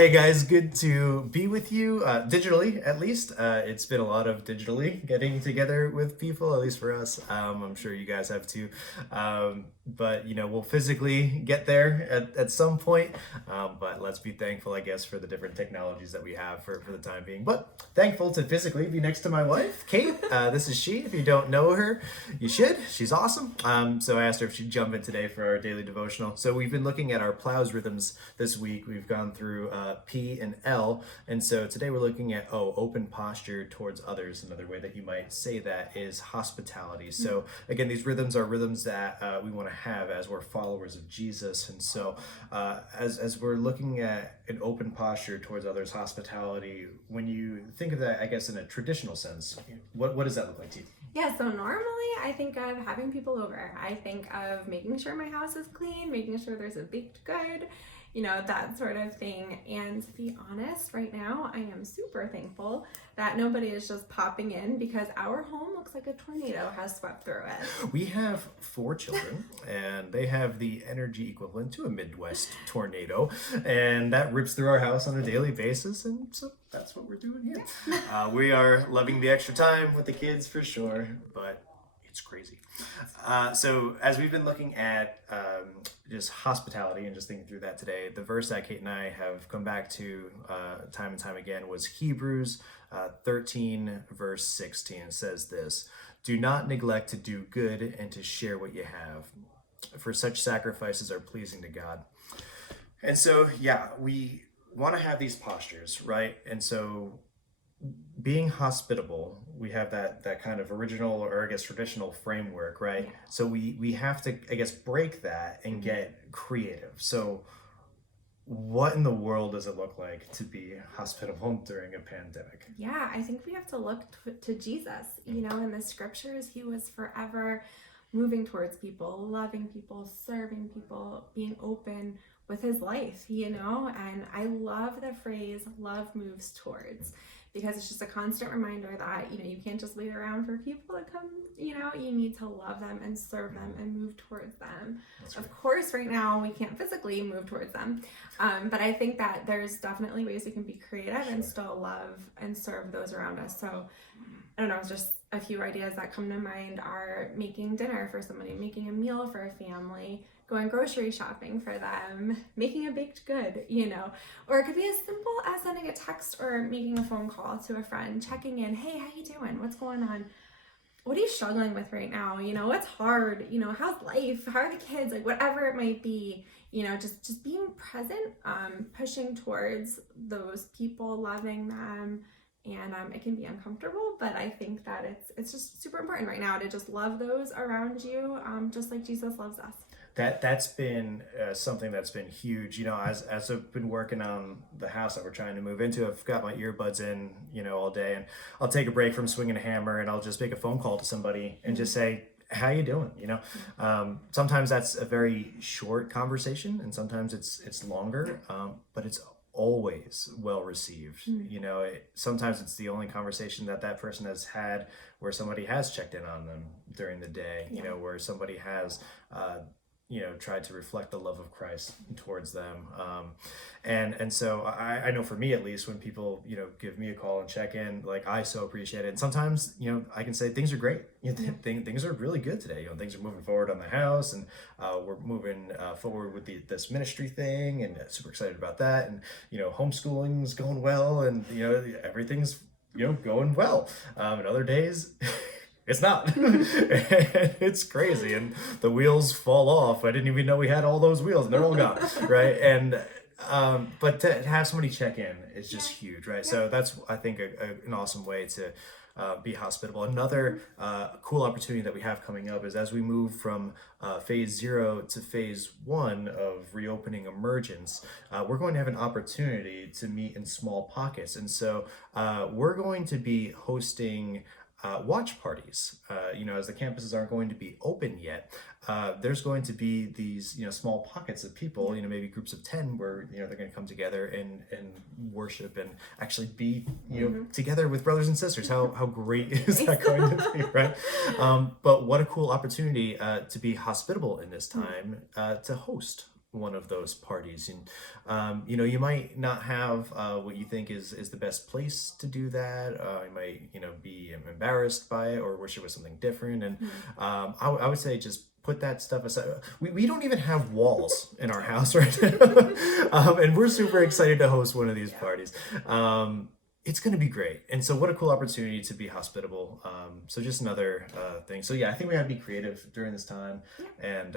hey guys, good to be with you, digitally at least. It's been a lot of digitally getting together with people, at least for us. I'm sure you guys have too. But we'll physically get there at some point. But let's be thankful, I guess, for the different technologies that we have for the time being. But thankful to physically be next to my wife, Kate. This is she. If you don't know her, you should. She's awesome. So I asked her if she'd jump in today for our daily devotional. So we've been looking at our P.L.O.W.S rhythms this week. We've gone through P and L. And so today we're looking at open posture towards others. Another way that you might say that is hospitality. So again, these rhythms are rhythms that we want to have as we're followers of Jesus. And so as we're looking at an open posture towards others, hospitality, when you think of that, I guess in a traditional sense, what does that look like to you? Yeah, so normally I think of having people over. I think of making sure my house is clean, making sure there's a baked good, that sort of thing. And to be honest, right now, I am super thankful that nobody is just popping in because our home looks like a tornado has swept through it. We have 4 children, and they have the energy equivalent to a Midwest tornado, and that rips through our house on a daily basis, and so that's what we're doing here. We are loving the extra time with the kids for sure, but it's crazy. So as we've been looking at just hospitality and just thinking through that today, the verse that Kate and I have come back to time and time again was Hebrews 13 verse 16. It says this: "Do not neglect to do good and to share what you have, for such sacrifices are pleasing to God." And so, yeah, we want to have these postures, right? And so being hospitable, we have that kind of original, or I guess traditional framework, right? Yeah. So we have to, I guess, break that and get creative. So what in the world does it look like to be hospitable during a pandemic? Yeah, I think we have to look to Jesus. In the scriptures, he was forever moving towards people, loving people, serving people, being open with his life, and I love the phrase "love moves towards," because it's just a constant reminder that you can't just wait around for people to come. You need to love them and serve them and move towards them. That's Of right. course, right now we can't physically move towards them, but I think that there's definitely ways we can be creative and still love and serve those around us. So I don't know, just a few ideas that come to mind are making dinner for somebody, making a meal for a family, going grocery shopping for them, making a baked good, or it could be as simple as sending a text or making a phone call to a friend, checking in. Hey, how you doing? What's going on? What are you struggling with right now? What's hard? How's life? How are the kids? Like whatever it might be, just being present, pushing towards those people, loving them. And it can be uncomfortable, but I think that it's just super important right now to just love those around you, just like Jesus loves us. That's been something that's been huge. As I've been working on the house that we're trying to move into, I've got my earbuds in, all day, and I'll take a break from swinging a hammer, and I'll just make a phone call to somebody and just say, "How you doing?" Sometimes that's a very short conversation, and sometimes it's longer, but it's always well received. Sometimes it's the only conversation that person has had where somebody has checked in on them during the day. Where somebody has tried to reflect the love of Christ towards them. And so I know for me, at least, when people, give me a call and check in, like, I so appreciate it. And sometimes, I can say things are great. Things are really good today. Things are moving forward on the house, and we're moving forward with this ministry thing, and super excited about that. And, homeschooling's going well, and, everything's, going well. And other days, it's not. It's crazy, and the wheels fall off. I didn't even know we had all those wheels, and they're all gone, right? And but to have somebody check in is just huge, right? So that's, I think, an awesome way to be hospitable. Another cool opportunity that we have coming up is as we move from phase 0 to phase 1 of reopening emergence, we're going to have an opportunity to meet in small pockets. And so we're going to be hosting watch parties. As the campuses aren't going to be open yet, there's going to be these small pockets of people, maybe groups of 10, where they're going to come together and worship and actually be together with brothers and sisters. How great is that going to be, right? But what a cool opportunity to be hospitable in this time, to host one of those parties. And you might not have what you think is the best place to do that. You might be embarrassed by it or wish it was something different. And I would say just put that stuff aside. We don't even have walls in our house right now. And we're super excited to host one of these parties. It's going to be great. And so what a cool opportunity to be hospitable. So just another thing. So yeah, I think we got to be creative during this time. And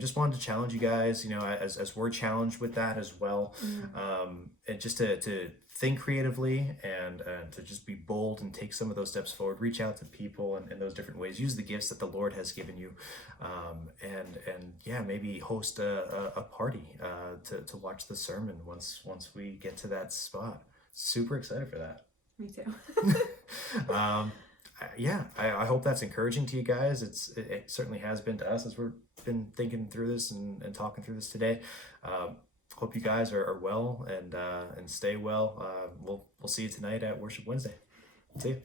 just wanted to challenge you guys, as we're challenged with that as well. And just to think creatively and to just be bold and take some of those steps forward, reach out to people in those different ways, use the gifts that the Lord has given you. And yeah, maybe host a party to watch the sermon once we get to that spot. Super excited for that. Me too. I hope that's encouraging to you guys. It certainly has been to us as we've been thinking through this and talking through this today. Hope you guys are well and stay well. We'll see you tonight at Worship Wednesday. See you.